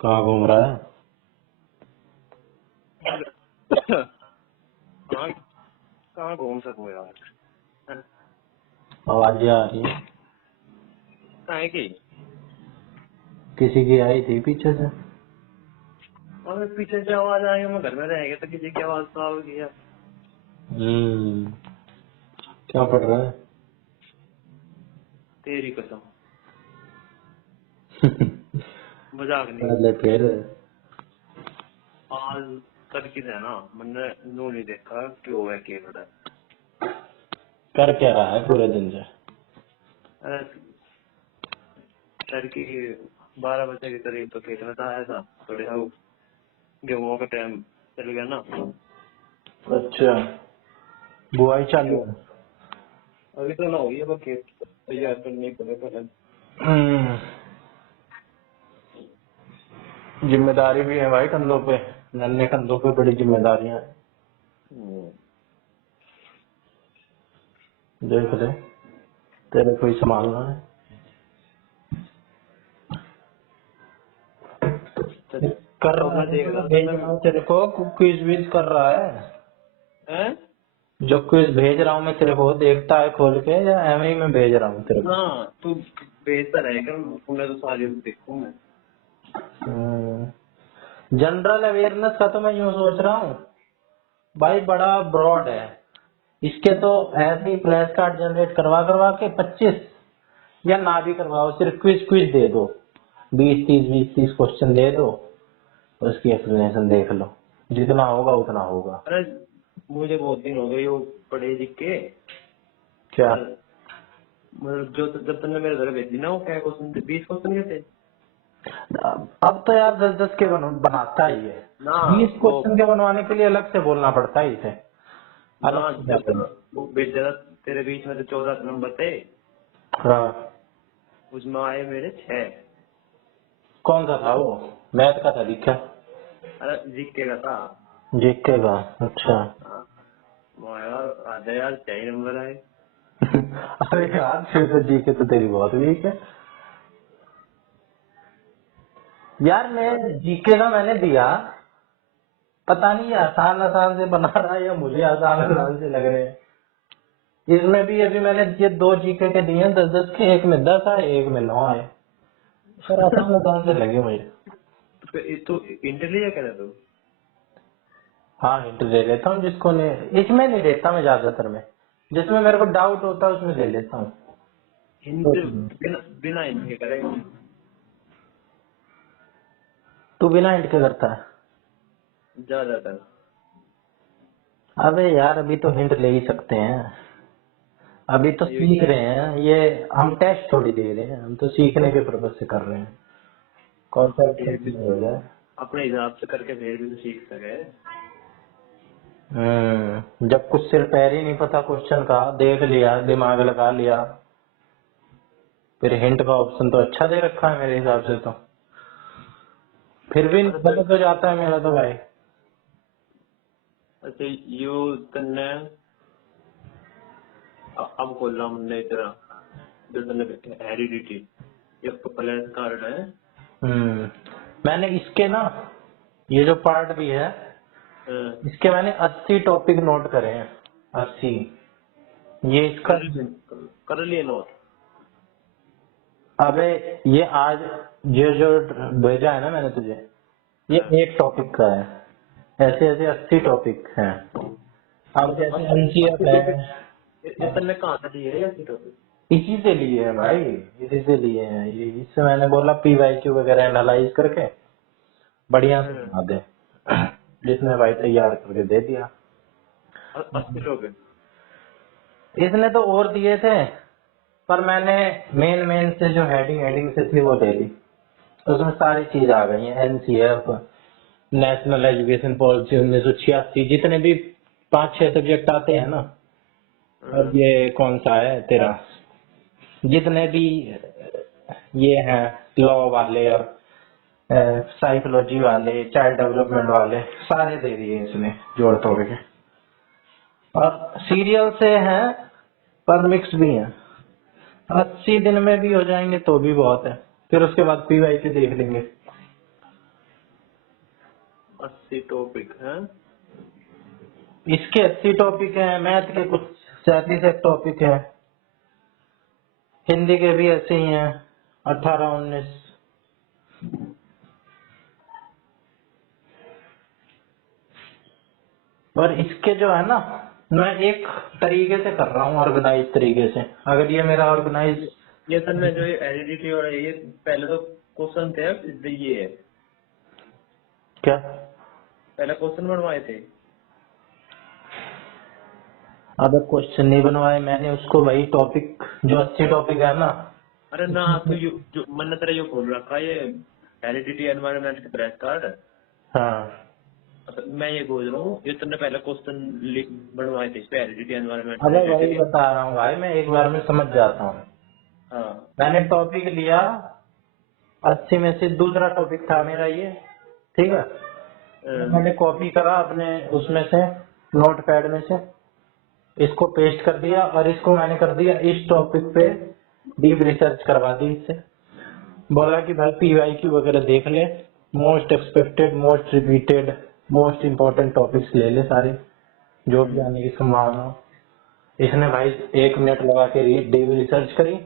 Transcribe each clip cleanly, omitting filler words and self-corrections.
कहाँ घूम रहा है? हाँ, कहाँ घूम सकूँ यार। आवाजें आ रही है, काहे की? किसी की आई थी पीछे से। और पीछे से आवाज आई, मैं घर में रह गया तो किसी की आवाज तो आओगी यार। क्या पढ़ रहा है? तेरी कसम, मजाक नहीं। पहले फिर आज तड़की से ना मैंने नू नहीं देखा क्यों है केवल। कर क्या रहा है पूरे दिन से? अरे तड़की 12 बजे के करीब तो खेत में था, ऐसा थोड़े गेहूं का टाइम चल गया ना। अच्छा, बुआई चालू है। अभी तो ना हुई है, बस खेत तैयार करने को पहले। जिम्मेदारी भी है भाई कंधों पे, नन्हे कंधों पे बड़ी जिम्मेदारियां हैं। देख ले, तेरे को ही संभालना है। कर तो रहा मैं है देख तो रहा मैं था भेज रहा मैं। हूँ तेरे को, क्विज विज कर रहा है। हैं? जो क्विज भेज रहा हूँ मैं तेरे को, देखता है खोल के या एम ही में भेज रहा हूँ तेरे को? हाँ तू बेहतर है क्या, तूने तो सारी देखूं मैं। जनरल अवेयरनेस का तो मैं यूँ सोच रहा हूँ भाई, बड़ा ब्रॉड है। इसके तो ऐसे ही फ्लैश कार्ड जनरेट करवा करवा के 25 या ना भी करवाओ, सिर्फ क्विज क्विज दे दो, 20 30 20 30 क्वेश्चन दे दो, उसकी एक्सप्लेनेशन देख लो, जितना होगा उतना होगा। अरे मुझे बहुत दिन हो गए वो पढ़े लिख के। क्या? मतलब जो जब तुमने मेरे घर भेजी ना, वो क्या क्वेश्चन थे, 20 क्वेश्चन के थे अब तो यार 10 10 के बनाता ही है। ना। 20 वो क्वेश्चन के बनवाने के लिए अलग से बोलना पड़ता है इसे, ना अलग से जब जाते हैं। वो भेजा था तेरे बीच में तो 14 नंबर थे, हाँ, उसमें आए मेरे 6। कौन सा था वो? मैथ का था दिखा? अरे जीके का था। जीके का? अच्छा। हाँ, वो यार आधे यार 6 नंबर आए। अरे यार फिर तो जीके तो तेरी बहुत वीक है यार। मैं जीके का मैंने दिया, पता नहीं ये आसान आसान से बना रहा है या मुझे आसान आसान से लग रहे हैं। इसमें भी अभी मैंने ये 2 जीके के दिए, 10 10 के, एक में 10 आए, एक में 9 आए, सर आसान आसान से लगे मुझे। तो इंटर लिया क्या तू? हाँ, हिंट दे लेता हूँ जिसको नहीं, इसमें नहीं देता मैं ज्यादातर में, जिसमें मेरे को डाउट होता है उसमें दे लेता हूँ। हिंट बिना बिना हिंट के करेगा तू बिना हिंट के करता है? ज्यादातर। अबे यार अभी तो हिंट ले ही सकते हैं, अभी तो ये सीख रहे हैं ये, हम टेस्ट थोड़ी दे रहे हैं, हम तो सीखने के पर्पज से कर रहे हैं, कॉन्सेप्ट फिर भी हो जाए। अपने हिसाब से करके फिर भी तो सीख सके। जब कुछ सिर पैर ही नहीं पता क्वेश्चन का, देख लिया, दिमाग लगा लिया, फिर हिंट का ऑप्शन तो अच्छा दे रखा है मेरे हिसाब से तो, फिर भी अच्छा गलत हो जाता है मेरा तो भाई। अच्छा यू तन्ने अब खोल रहा हमने इतना जो तन्ने हेरिडिटी, ये प्लेस कार्ड है। मैंने इसके ना, ये जो पार्ट भी है, हाँ, इसके मैंने 80 टॉपिक नोट करे हैं, 80। ये इसका, कर लिए नोट। अबे ये आज ये जो भेजा है ना मैंने तुझे, ये हाँ, एक टॉपिक का है, ऐसे ऐसे 80 टॉपिक हैं। अब जैसे एनसीएफ 80 है, टॉपिक ये तन्ने कहाँ से लिए है 80 टॉपिक? इसी से लिए है भाई, इसी से लिए हैं ये, इससे मैंने बोला पीवाईक्यू वगैरह एनालाइज करके बढ़िया से बना दे, जिसने भाई तैयार करके दे दिया। 80 टॉपिक। इसने तो और दिए थे, पर मैंने मेन मेन से जो हेडिंग हेडिंग से थी वो दे दी, उसमें सारी चीज आ गई है, एनसीएफ, नेशनल एजुकेशन पॉलिसी 1986, जितने भी 5 6 सब्जेक्ट आते हैं ना, और ये कौन सा है तेरा, जितने भी ये हैं लॉ वाले और साइकोलॉजी वाले, चाइल्ड डेवलपमेंट वाले, सारे दे दिए इसने जोड़ तोड़ के, और सीरियल से हैं पर मिक्स भी हैं। 80 दिन में भी हो जाएंगे तो भी बहुत है, फिर उसके बाद पीवाई के देख लेंगे। 80 टॉपिक है। इसके 80 टॉपिक हैं, मैथ के कुछ 37 एक टॉपिक है, हिंदी के भी ऐसे ही हैं 18-19। और इसके जो है ना, मैं एक तरीके से कर रहा हूँ, ऑर्गेनाइज तरीके से। अगर ये मेरा ऑर्गेनाइज ये सर मैं जो ये एडिडिटी और ये पहले तो क्वेश्चन थे, अब ये है क्या, पहले क्वेश्चन बनवाए थे। अब क्वेश्चन नहीं बनवाए मैंने, उसको वही टॉपिक जो 80 टॉपिक है ना। अरे ना तो जो मैंने तेरा ये खोल रखा है, ये एडिडिटी एनवायरनमेंट के ब्रैक कार्ड। हाँ, मैं ये बोल रहा हूँ, ये तुमने पहले क्वेश्चन बनवाए थे इस पे एडिडिटी एनवायरनमेंट अबे वही रिलेटेड। बता रहा हूँ भाई, मैं एक बार में समझ जाता हूँ। हाँ। मैंने टॉपिक लिया 80 में से, दूसरा टॉपिक था मेरा ये, ठीक है। मैंने कॉपी करा अपने उसमें से, नोट पैड में से, इसको पेस्ट कर दिया और इसको मैंने कर दिया इस टॉपिक पे डीप रिसर्च करवा दी इससे। बोला कि भाई PYQ वगैरह देख ले, most expected, most repeated, most important topics ले ले सारे, जो भी आने की संभावना हो। इसने भाई 1 मिनट लगा के डीप रिसर्च करी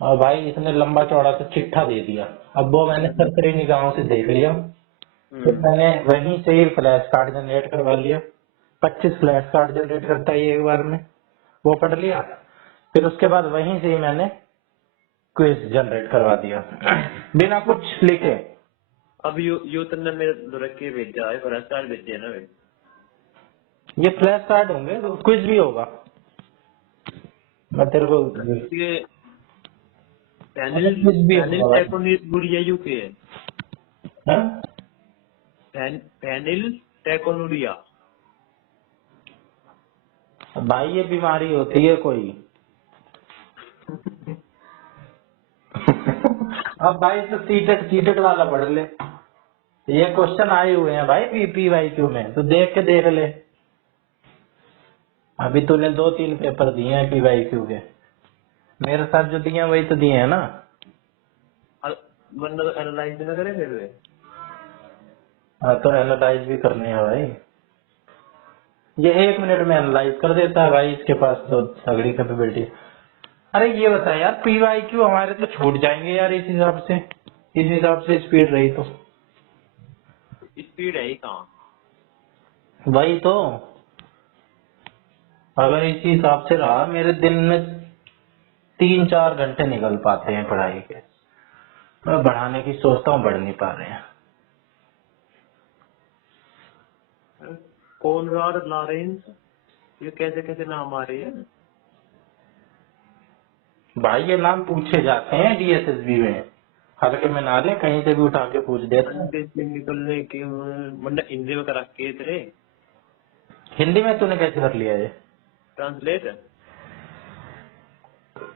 और भाई इसने लंबा चौड़ा सा चिट्ठा दे दिया। अब वो मैंने सरसरी निगाहों से देख लिया, फिर मैंने वहीं से ही फ्लैश कार्ड जनरेट करवा लिया। 25 फ्लैश कार्ड जनरेट करता है ये एक बार में, वो पढ़ लिया। फिर उसके बाद वहीं से ही मैंने क्विज जनरेट करवा दिया बिना कुछ लिखे। अब यू तुमने मेरे रख के भेजा है, फ्लैश कार्ड भेजे है ना वे। ये फ्लैश कार्ड होंगे तो क्विज भी होगा। मैं तेरे को ये पैनल क्विज भी पैनल होगा टेक्नोलॉजी यूके है। हाँ? पैनल टेक्नोलॉजिया। भाई ये बीमारी होती है कोई अब भाई तो सीटेट वाला पढ़ ले, ये क्वेश्चन आए हुए हैं भाई PYQ में, तो देख के देख ले। अभी तूने 2-3 पेपर दिए हैं PYQ के, मेरे साथ जो दिए हैं वही तो दिए हैं ना। वरना तो एनालाइज भी ना करे फिर वे। हाँ तो एनालाइज भी करने हैं भाई, ये 1 मिनट में एनालाइज कर देता है भाई, इसके पास तो तगड़ी कैपेबिलिटी। अरे ये बता यार, PYQ हमारे तो छूट जाएंगे यार इस हिसाब से स्पीड रही तो। स्पीड है ही कहाँ। वही तो, अगर इसी हिसाब से रहा, मेरे दिन में 3-4 घंटे निकल पाते हैं पढ़ाई के। मैं बढ़ाने की सोचता हूँ, बढ़ नहीं पा रहे हैं। कोनराड लॉरेंस, ये कैसे कैसे नाम आ रहे हैं भाई ये नाम पूछे जाते हैं DSSB में, हल्के में ना ले, कहीं से भी उठा के पूछ देते हैं। अंडे से निकलने के मतलब हिंदी में करा के तेरे हिंदी में तूने कैसे कर लिया ये? ट्रांसलेट।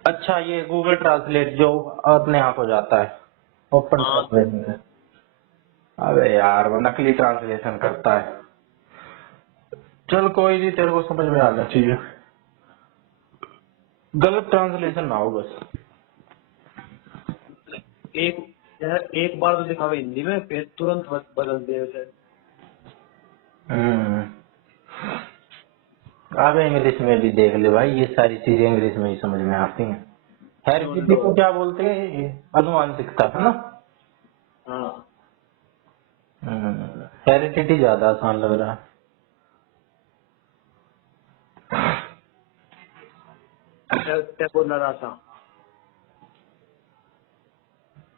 अच्छा, ये गूगल ट्रांसलेट जो अपने आप हो जाता है, ओपन हाँ ट्रांसलेशन है। अबे यार वो नकली ट्रांसलेशन करता है। चल कोई नहीं, तेरे को समझ में आना चाहिए, गलत ट्रांसलेशन ना हो बस। एक यार एक बार तो दिखावे हिंदी में, फिर तुरंत बदल दे उसे। अब इंग्लिश में भी देख ले भाई, ये सारी चीजें इंग्लिश में ही समझ में आती हैं। हेरिडिटी को क्या बोलते हैं? अनुवांशिकता है ना। हाँ हेरिडिटी ज्यादा आसान लग रहा क्या बोल रहा था,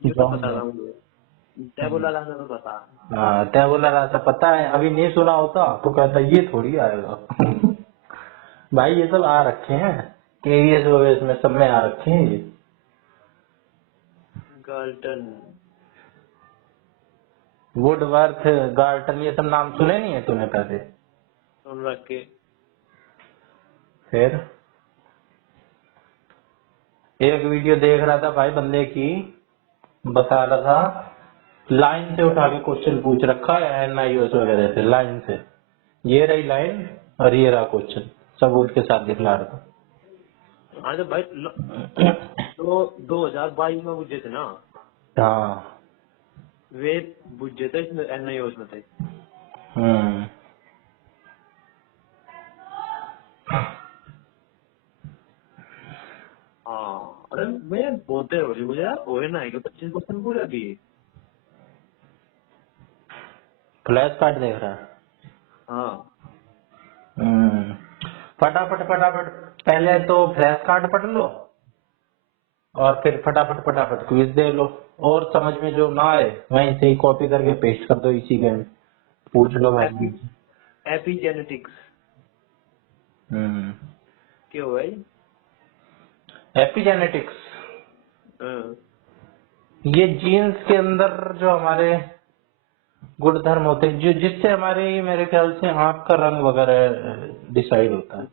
ये तो पता था मुझे। क्या बोला था तो पता। हाँ, टैबुलर रासा पता है, अभी नहीं सुना होता तो कहता ये थोड़ी आएगा भाई ये सब आ रखे हैं, KVS वगैरह में सब में आ रखे हैं ये। गाल्टन, वुडवर्थ, गार्टन, ये सब नाम सुने नहीं है तूने पहले? सुन रख के। फिर एक वीडियो देख रहा था भाई, बंदे की बता रहा था, लाइन से उठा के क्वेश्चन पूछ रखा है NIOS वगैरह से, लाइन से, ये रही लाइन और ये रहा क्वेश्चन, सबूत के साथ दिखला रहा था। हाँ तो भाई तो 2022 में पूछे थे ना। हाँ वे बुझे थे इसमें एन आई उसमें थे। हाँ अरे मैं बोलते रहो जी मुझे यार ओए ना आएगा 25% पूरा दिए। फ्लैश कार्ड देख रहा है। हाँ फटाफट फटाफट पहले तो फ्लैश कार्ड पढ़ लो और फिर फटाफट फटाफट क्विज दे लो। और समझ में जो ना आए वहीं से ही कॉपी करके पेस्ट कर दो इसी के। पूछ लो भाई। एपिजेनेटिक्स क्यों भाई? एपिजेनेटिक्स हाँ, ये जीन्स के अंदर जो हमारे गुणधर्म होते हैं जो जिससे हमारे मेरे ख्याल से आंख का रंग वगैरह डिसाइड होता है।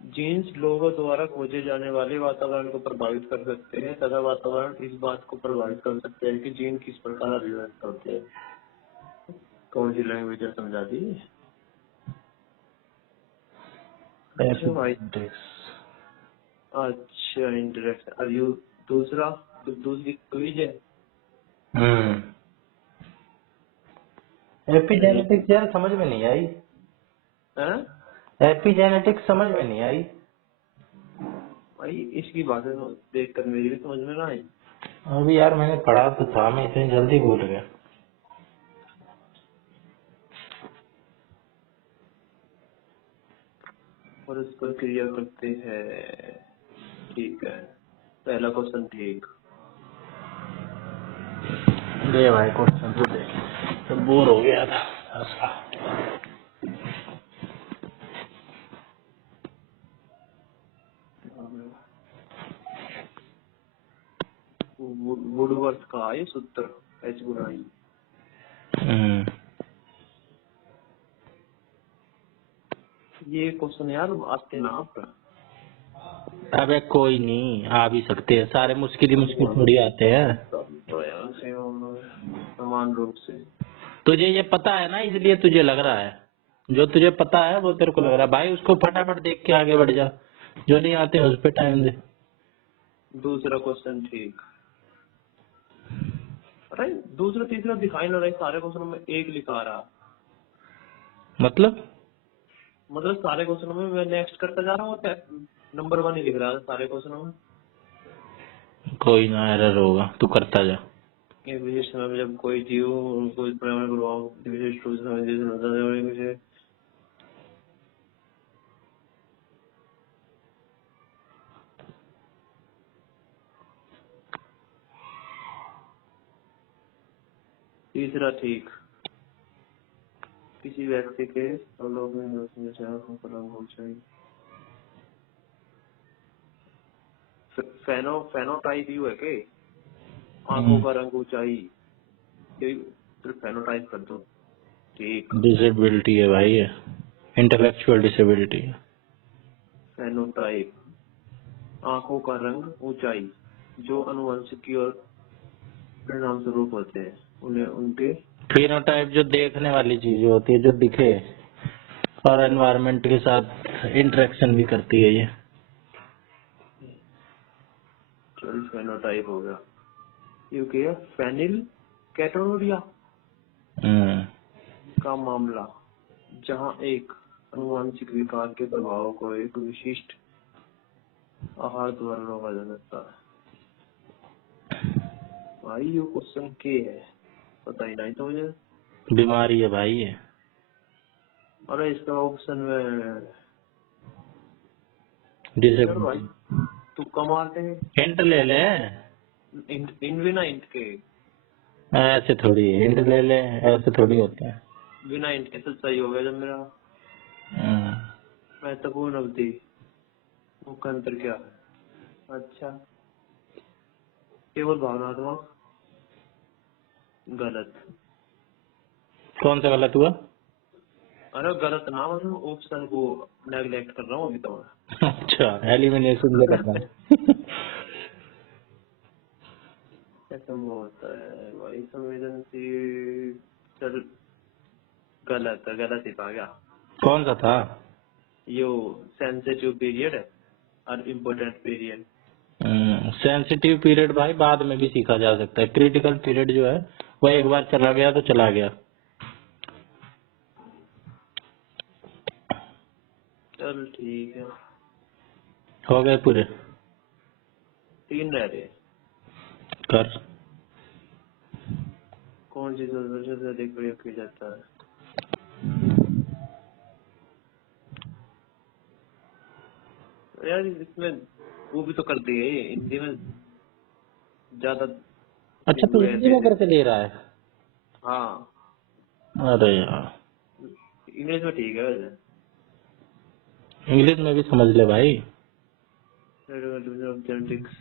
जीन्स लोगों द्वारा खोजे जाने वाले वातावरण को प्रभावित कर सकते हैं तथा वातावरण इस बात को प्रभावित कर सकते हैं कि जीन किस प्रकार अभिव्यक्त होते हैं। कौन सी लैंग्वेज है समझा दी? अच्छा भाई, एपिजेनेटिक्स अच्छा इंटरेक्शन। अब यू दूसरा दूसरी क्विज है। एपिजेनेटिक्स यार समझ में नहीं आई। हैं? एपिजेनेटिक्स समझ में नहीं आई। भाई इसकी बातें तो देखकर मेरी भी समझ में ना आई। अभी यार मैंने पढ़ा तो था मैं इतनी जल्दी भूल गया। और इस पर क्रिया करते हैं। ठीक है, पहला क्वेश्चन ठीक। दे भाई क्वेश्चन तो दे। तो बोर हो गया था ऐसा। वुडवर्थ का ये सूत्र एच गुना ई। ये क्वेश्चन यार आते ना आप। अबे कोई नहीं आ भी सकते हैं सारे मुश्किल ही मुश्किल थोड़ी आते हैं। तो यार समान रूप से। तुझे ये पता है ना इसलिए तुझे लग रहा है। जो तुझे पता है वो तेरे को लग रहा है भाई उसको फटाफट देख के आगे बढ़ जा। जो नहीं आते उस पे टाइम दे। दूसरा क्वेश्चन ठीक। अरे दूसरा तीसरा दिखाई ना रहे, सारे क्वेश्चन में एक लिखा रहा। मतलब सारे क्वेश्चन में मैं नेक्स्ट करता जा रहा हूँ, नंबर 1 ही लिख रहा था सारे क्वेश्चनों में। कोई ना एरर होगा तू करता जा। एक विशेष समय में जब कोई जीव उनको इस पर्यावरण को प्रभाव विशेष रूप से संवेदनशील होता है और मुझे तीसरा ठीक। किसी व्यक्ति के अवलोकन को चाहिए फेनोटाइप यू है के आंखों का रंग ऊंचाई सिर्फ फेनोटाइप कर दो। ठीक। डिसेबिलिटी है भाई ये इंटेलेक्चुअल डिसेबिलिटी है। फेनोटाइप आंखों का रंग ऊंचाई जो अनुवंशिकी और परिणाम स्वरूप होते हैं उन्हें उनके फिनोटाइप जो देखने वाली चीज होती है जो दिखे और एनवायरनमेंट के साथ इंटरेक्शन भी करती है ये। फेनोटाइप हो गया। यू के फेनिल कैटोनूरिया का मामला जहां एक अनुवांशिक विकार के प्रभाव को एक विशिष्ट आहार द्वारा रोका जा सकता है। भाई ये क्वेश्चन के है पता ही नहीं तो मुझे। बीमारी है भाई ये। अरे इसका ऑप्शन में चल भाई डिसेबिलिटी तुक्का मारते हैं। हिंट ले ले। इन बिना इंट के ऐसे थोड़ी हिंट ले ले ऐसे थोड़ी होता है। बिना इंट के तो सही हो गया जब मेरा महत्वपूर्ण अवधि मुख्य अंतर क्या है? अच्छा केवल भावनात्मक गलत। कौन सा गलत हुआ? अरे गलत ना मतलब ऑप्शन को नेग्लेक्ट कर रहा हूँ अभी तो। अच्छा एलिमिनेशन ले करना है। ऐसा होता है भाई संवेदनशील। चल गलत ही पा गया। कौन सा था? यो सेंसिटिव पीरियड है और इम्पोर्टेंट पीरियड। सेंसिटिव पीरियड भाई बाद में भी सीखा जा सकता है। क्रिटिकल पीरियड जो है वो एक बार चला गया तो चला गया। चल ठीक है, हो गए पूरे? 3 रह रहे। कर। कौन सी सबसे अधिक प्रयोग किया जाता है? यार इसमें वो भी तो कर दिए हिंदी में ज्यादा। अच्छा तो हिंदी में करके दे रहा है? हाँ, अरे यार, इंग्लिश में ठीक है वैसे। इंग्लिश में भी समझ ले भाई। जेनेटिक्स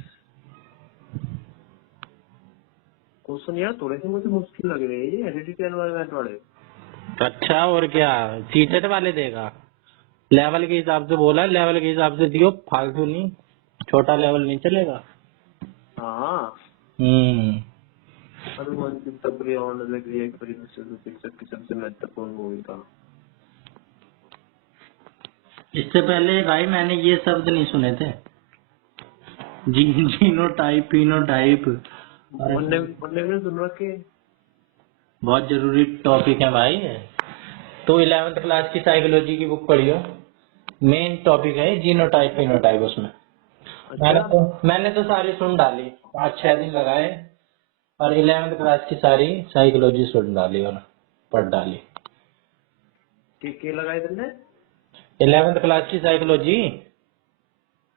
क्वेश्चन यार थोड़े से मुझे मुश्किल लग रहे हैं ये हेरिडिटी एनवायरनमेंट वाले। अच्छा और क्या, सीटेट वाले देगा? लेवल के हिसाब से बोला, लेवल के हिसाब से दियो, फालतू नहीं। छोटा लेवल नहीं चलेगा। हाँ, अनुवांशिक प्रक्रिया होने लगी है, शिक्षक की सबसे महत्वपूर्ण भूमिका। इससे पहले भाई मैंने ये शब्द नहीं सुने थे, जीनोटाइप, फिनोटाइप। मुन्ने भी सुन रखे। बहुत जरूरी टॉपिक है भाई। तो 11th क्लास की साइकोलॉजी की बुक पढ़ियो, मेन टॉपिक है जीनोटाइप फिनोटाइप उसमें। मैंने तो सारी सुन डाली, 5-6 दिन लगाए और 11th क्लास की सारी साइकोलॉजी सुन डाली और पढ़ डाली। क्या लगाए तुमने? 11th क्लास की साइकोलॉजी।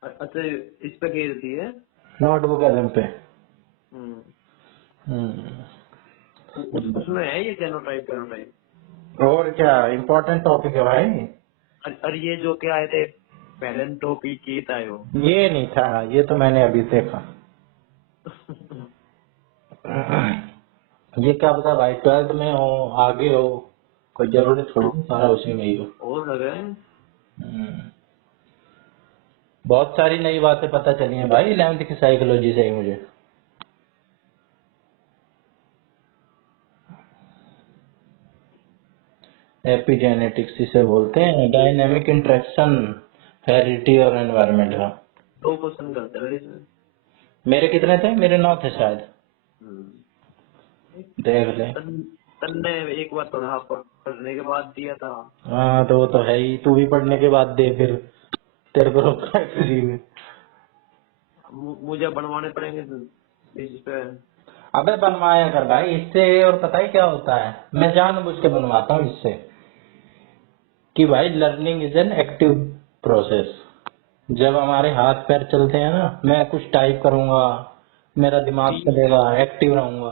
अच्छा, इस पे कह देती है नोटबुक एलएम पे। उसमें है ये जेनोटाइप फेनोटाइप। और क्या, इम्पोर्टेंट टॉपिक है भाई। और ये जो क्या आए थे पैरेंटोपिक ये था वो। ये नहीं था, ये तो मैंने अभी देखा। ये क्या पता भाई 12th में हो, आगे हो, कोई जरूरी थोड़ी सारा उसी में ही हो। और लग रहा है बहुत सारी नई बातें पता चली हैं भाई 11th की साइकोलॉजी से ही मुझे। एपिजेनेटिक्स इसे बोलते हैं, डायनेमिक इंटरेक्शन हेरिडिटी और एनवायरनमेंट का। 2 क्वेश्चन करते हैं इसमें। मेरे कितने थे? मेरे 9 थे शायद। देख ले। तन्ने एक बार पढ़ा, पढ़ने के बाद दिया था। हाँ तो वो तो है ही, तू भी पढ़ने के बाद दे फिर, तेरे को रोका है फ्री में। मुझे बनवाने पड़ेंगे इस पे। अबे बनवाया कर भाई इससे, और पता है क्या होता है, मैं जानबूझ के बनवाता हूँ इससे कि भाई learning is an active process. जब हमारे हाथ पैर चलते हैं ना, मैं कुछ टाइप करूंगा, मेरा दिमाग चलेगा, एक्टिव रहूंगा।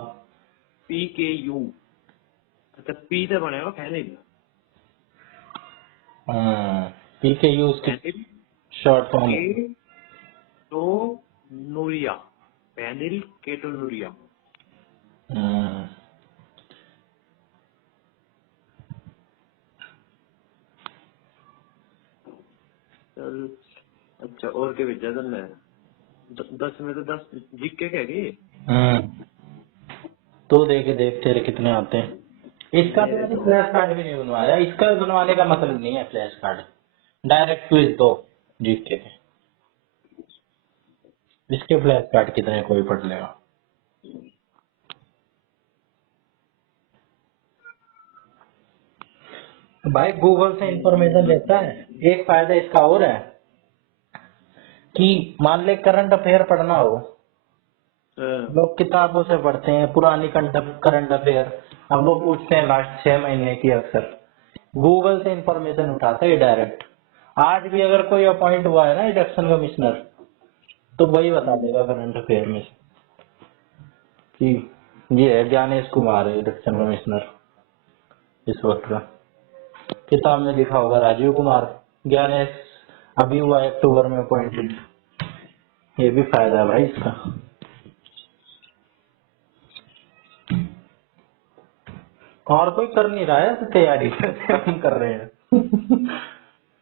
PKU, अच्छा पी से बनेगा फैनिल। PKU उसकी शॉर्ट फॉर्म है। केटोनूरिया, फैनिल केटोनूरिया। चल अच्छा, और क्या भेजा तुमने? 10 में तो 10 जीके क्या गए? तो देख तेरे कितने आते हैं। इसका तो मैंने फ्लैश कार्ड भी नहीं बनवाया, इसका बनवाने का मतलब नहीं है फ्लैश कार्ड, डायरेक्ट क्विज दो जीके के। इसके फ्लैश कार्ड कितने कोई पढ़ लेगा। भाई गूगल से इंफॉर्मेशन लेता है। एक फायदा इसका और है कि मान ले करंट अफेयर पढ़ना हो, लोग किताबों से पढ़ते हैं पुरानी करंट अफेयर, अब वो पूछते हैं लास्ट 6 महीने की अक्सर। गूगल से इंफॉर्मेशन उठाते हैं डायरेक्ट। आज भी अगर कोई अपॉइंट हुआ है ना इलेक्शन कमिश्नर, तो वही बता देगा करंट अफेयर में से कि ये है ज्ञानेश कुमार इलेक्शन कमिश्नर इस वक्त का। किताब में लिखा होगा राजीव कुमार, ज्ञानेश अभी हुआ अक्टूबर में अपॉइंटेड। ये भी फायदा है भाई इसका। और कोई कर नहीं रहा है तो तैयारी हम कर रहे हैं।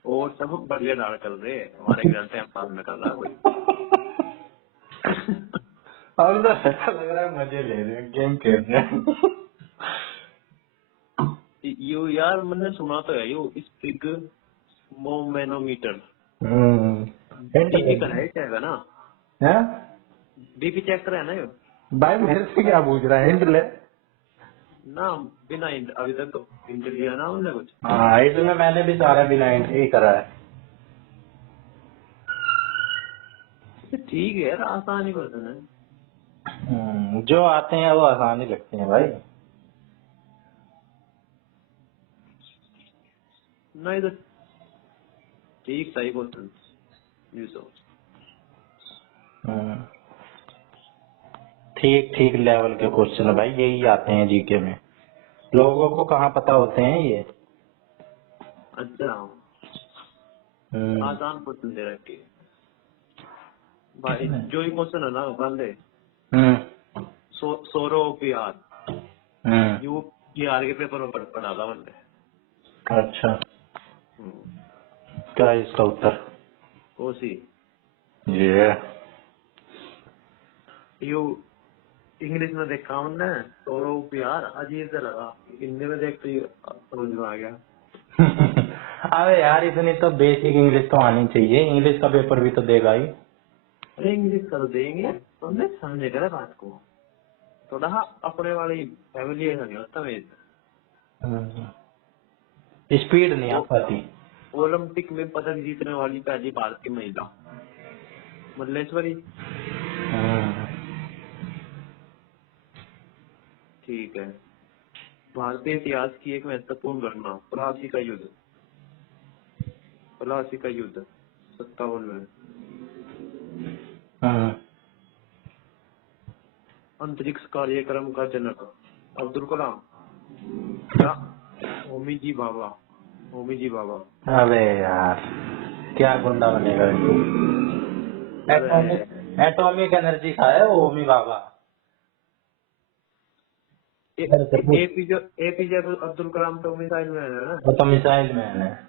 और सब बढ़िया डाल कर रहे हैं, हमारे घर से हम में कर रहा कोई। हम तो ऐसा लग रहा है मजे ले रहे हैं, गेम खेल रहे हैं। यो यार मैंने सुना तो है यो स्पिग मोमेनोमीटर। हिंट फिजिकल है क्या है ना? है? बीपी चेक करा है ना ये? भाई मेरे से क्या पूछ रहा है, हिंट ले। ना बिना हिंट, अभी तक तो हिंट लिया ना उनने कुछ। हाँ, इसमें मैंने भी सारा बिना हिंट ही करा है। ठीक है यार, आसान ही क्वेश्चन है। जो आते हैं वो आसान ही लगते हैं भाई। नहीं तो ठीक सही क्वेश्चन ये तो। हम्म, ठीक ठीक लेवल के क्वेश्चन है भाई, यही आते हैं जीके में। लोगों को कहाँ पता होते हैं ये। अच्छा, हम्म, आसान क्वेश्चन दे रखे भाई। कितने? जो ही क्वेश्चन है ना पहले, हम्म, सौरव बिहार, हम्म, यू बिहार के पेपर में पढ़ा था मैंने। अच्छा, क्या है इसका उत्तर? कोसी। ये यू इंग्लिश में देखा हमने, सौरव बिहार, अजीब से लगा। हिंदी में देख तो ये समझ में आ गया। अबे यार, इतनी तो बेसिक इंग्लिश तो आनी चाहिए, इंग्लिश का पेपर भी तो देगा ही। अरे इंग्लिश कर देंगे, तुमने समझे करे बात को। थोड़ा अपने वाली फैमिली ऐसा नहीं होता मेरे। स्पीड नहीं आ पाती। ओलंपिक में पदक जीतने वाली पहली भारतीय महिला मल्लेश्वरी। हम्म, ठीक है। भारतीय इतिहास की एक महत्वपूर्ण घटना, प्लासी का युद्ध। प्लासी का युद्ध 57 में। हम्म, अंतरिक्ष कार्यक्रम का जनक अब्दुल कलाम या होमी जी भाभा। होमी जी भाभा। अबे यार, क्या गुंडा बनेगा तू। अरे एटॉमिक एनर्जी का है वो ओमी बाबा। इधर से पूछ। एपीजे अब्दुल कलाम तो मिसाइल मैन है ना। वो तो मिसाइल मैन है।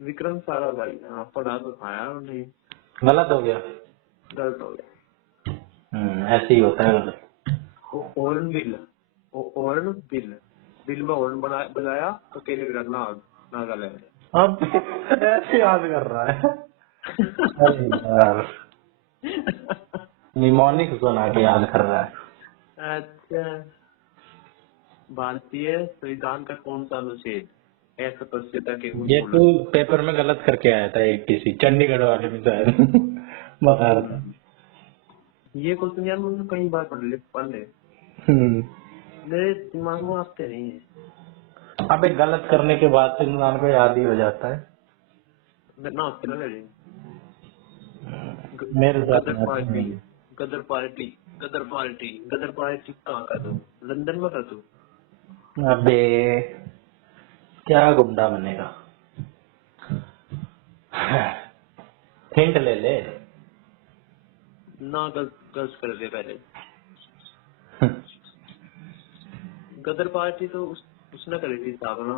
विक्रम साराभाई, हाँ पढ़ा तो था यार नहीं। गलत हो गया। गलत हो गया। ऐसे ही होता है गलत। Oran bill, Oran bill, bill में ओरन बजाया तो केले करना नागालैंड। अब ऐसे याद कर रहा है। अरे यार, निमोनिक सुना के याद कर रहा है। अच्छा, भारतीय संविधान का कौन सा अनुच्छेद असस्पृश्यता के ये तू उन्मूलन। पेपर में गलत करके आया था, एक किसी चंडीगढ़ वाले में शायद बता रहा था। ये क्वेश्चन यार मैंने कई बार पढ़ ले, हम्म। मेरे दिमाग में आते नहीं है। अबे गलत करने के बाद तो इंसान को याद ही हो जाता है। ना आते ना मेरे। मेरे साथ गदर में आते पार्टी, नहीं। गदर पार्टी, गदर पार्टी, गदर पार्टी कहाँ का तू? लंदन में था तू? अबे क्या गुंडा बनेगा। हिंट ले ले। ना गर्ल्स कर दे पहले। गदर पार्टी तो उसने करी थी स्थापना,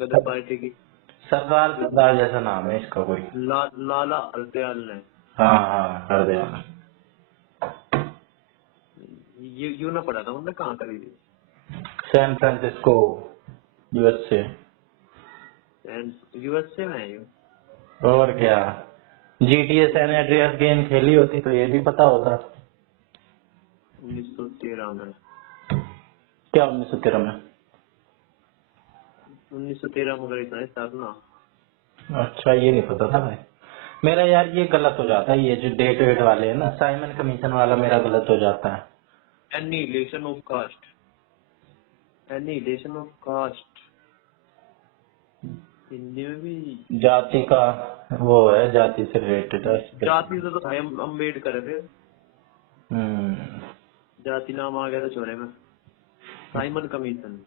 गदर पार्टी की। सरदार सरदार जैसा नाम है इसका कोई। लाला हरदयाल ने। हाँ हाँ, कर दे। ये यू ना पढ़ा था उन्होंने, कहाँ करी थी? San Francisco, USA. यूएसए में है ये। और क्या, जीटीए सैन एंड्रियास गेम खेली होती तो ये भी पता होता। 1913 में। क्या 1913 में? 1913 में करी था स्थापना। अच्छा, ये नहीं पता था भाई मेरा यार। ये गलत हो जाता है, ये जो डेट वेट वाले है ना, साइमन कमीशन वाला मेरा गलत हो जाता है। Annihilation of caste, annihilation of caste Hindi में भी। जाति का वो है, जाति से रिलेटेड है। जाति से तो भाई हम अम्बेडकर थे। हम्म, जाति नाम आ गया था छोरे में। साइमन कमीशन,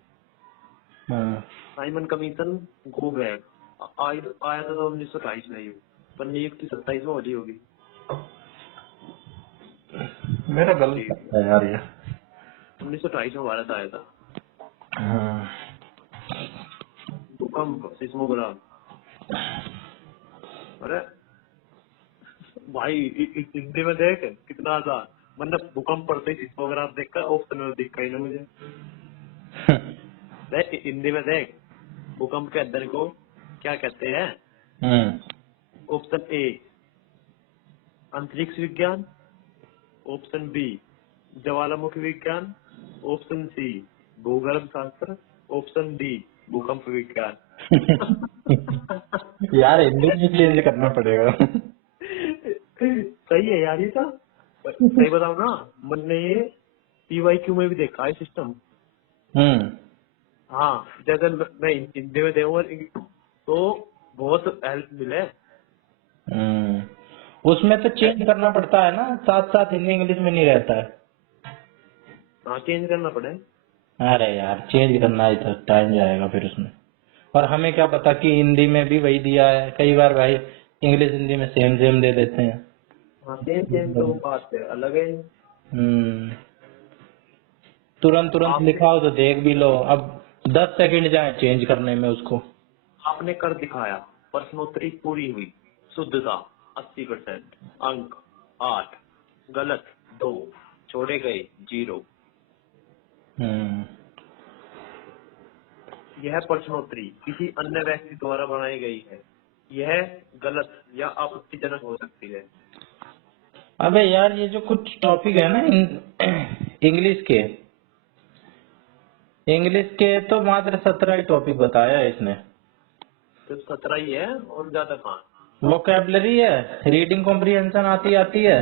हम्म। साइमन कमीशन गो बैक आया था तो 1928 में ये, पर नियुक्ति 27 में होती होगी। मेरा गलत है यार ये। 1928 में भारत आया था। हम्म, भूकंप, सिस्मोग्राफ। अरे भाई हिंदी में देख कितना आसान। मतलब भूकंप पड़ते ही सिस्मोग्राफ देखकर ऑप्शन में दिखा ही ना मुझे। देख हिंदी में देख, भूकंप के अध्ययन को क्या कहते हैं? ऑप्शन ए अंतरिक्ष विज्ञान, ऑप्शन बी ज्वालामुखी विज्ञान, ऑप्शन सी भूगर्भ शास्त्र, ऑप्शन डी भूकंप विज्ञान। यार इंग्लिश भी चेंज करना पड़ेगा। सही है यार ये तो। सही बताओ ना, मैंने ये PYQ में भी देखा है सिस्टम। हाँ, जैसे मैं हिंदी में देखूंगा तो बहुत हेल्प मिले। उसमें तो चेंज करना पड़ता है ना, साथ साथ हिंदी इंग्लिश में नहीं रहता है। हाँ, चेंज करना पड़े। अरे यार चेंज करना है तो टाइम जाएगा फिर उसमें। और हमें क्या पता कि हिंदी में भी वही दिया है, कई बार भाई इंग्लिश हिंदी में सेम सेम दे देते हैं। हाँ, सेम सेम तो बात है, अलग है। तुरंत तुरंत आपने लिखा हो तो देख भी लो, अब 10 सेकंड जाए चेंज करने में उसको। आपने कर दिखाया, प्रश्नोत्तरी पूरी हुई, शुद्धता 80%, अंक 8, गलत 2, छोड़े गए 0। यह प्रश्नोत्तरी किसी अन्य व्यक्ति द्वारा बनाई गई है, यह गलत या आपत्तिजनक हो सकती है। अबे यार ये जो कुछ टॉपिक है ना इंग्लिश के तो मात्र 17 ही टॉपिक बताया है इसने। तो 17 ही है और ज्यादा कहाँ। वोकैबुलरी है, रीडिंग कॉम्प्रिहेंशन आती है,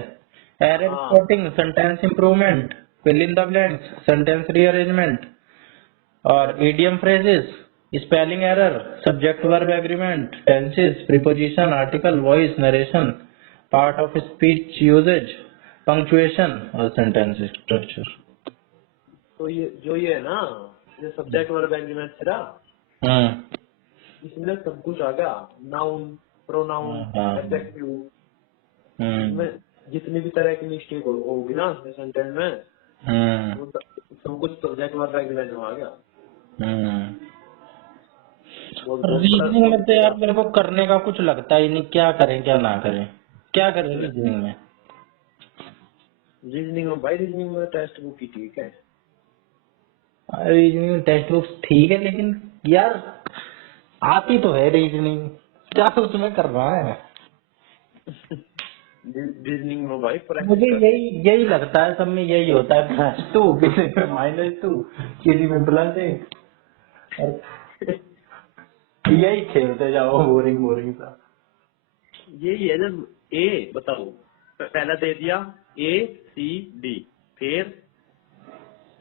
एरर हाँ, spotting, sentence improvement, fill in the blanks, sentence rearrangement और idiom phrases, spelling error, subject verb agreement, tenses, preposition, article, voice, narration, part of speech usages, punctuation और सेंटेंस स्ट्रक्चर। तो ये है ना, ये सब्जेक्ट वर्ब एग्रीमेंट था, इसमें सब कुछ आ गया, नाउन, प्रोनाउन, एडजेक्टिव, इसमें जितनी भी तरह की मिस्टेक होगी ना सेंटेंस में, वो सब कुछ सब्जेक्ट वर्ब एग्रीमेंट में आ गया। रीजनिंग में तो यार मेरे को करने का कुछ लगता ही नहीं, क्या करें क्या ना करें, क्या करें रीजनिंग में। रीजनिंग में भाई, रीजनिंग में टेक्स्ट बुक ही ठीक है। रीजनिंग में टेक्स्ट बुक्स ठीक है, लेकिन यार आती तो है रीजनिंग, क्या उसमें कर रहा है। रीजनिंग में भाई मुझे प्रैक्टिस कर। यही लगता है, सब में यही होता है, +2 किसी में -2 किसी में +1 और यही खेलते जाओ बोरिंग बोरिंग सा। यही है जब ए बताओ, पहला दे दिया ACD, फिर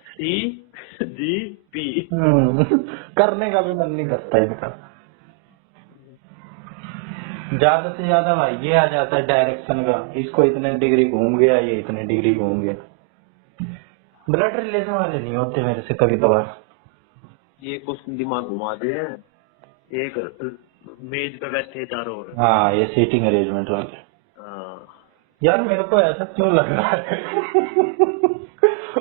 CGP। करने का भी मन नहीं करता इनका। ज्यादा से ज्यादा भाई ये आ जाता है डायरेक्शन का, इसको इतने डिग्री घूम गया, ये इतने डिग्री घूम गया। ब्लड रिलेशन वाले नहीं होते मेरे से कभी कभार। ये क्वेश्चन दिमाग घुमा दे हैं, एक मेज पे बैठे चारों ओर। हाँ ये सीटिंग अरेंजमेंट वाले। हाँ। यार मेरे को ऐसा क्यों लग रहा है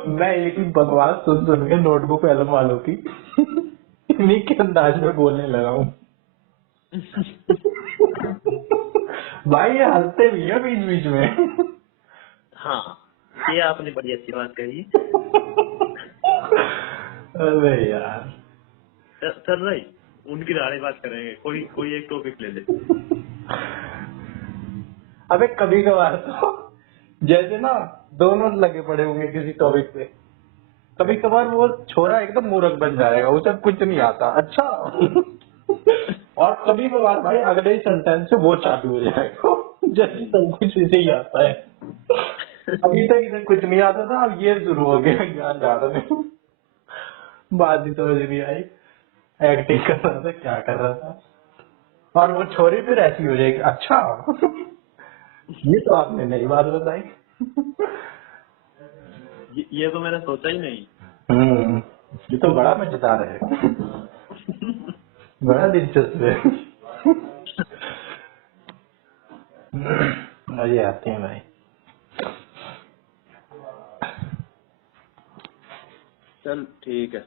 मैं एक ही बकवास सुन सुन के नोटबुक एल्बम वालों की इन्हीं के अंदाज में बोलने लगा हूँ। भाई ये हंसते भी है बीच बीच में। हाँ, ये आपने बड़ी अच्छी बात कही। अरे यार सर भाई, उनकी दाढ़ी बात करेंगे, कोई एक टॉपिक ले ले। अबे कभी कभार तो जैसे ना दोनों लगे पड़े होंगे किसी टॉपिक पे, कभी कभार वो छोरा एकदम मूर्ख बन जाएगा, उसे कुछ नहीं आता, अच्छा। और कभी कभार भाई अगले ही सेंटेंस से वो चालू हो जाएगा जैसे सब कुछ इसे ही आता है। अभी तक इसे कुछ नहीं आता था, अब ये शुरू हो गया ज्ञान ज्यादा नहीं। बात ही समझ नहीं आई, एक्टिंग कर रहा था क्या कर रहा था, और वो छोरी फिर ऐसी हो जाएगी, अच्छा ये तो आपने नई बात बताई। ये तो मैंने सोचा ही नहीं। ये तो बड़ा मजेदार है, बड़ा दिलचस्प है। मजे आते हैं भाई। चल ठीक है।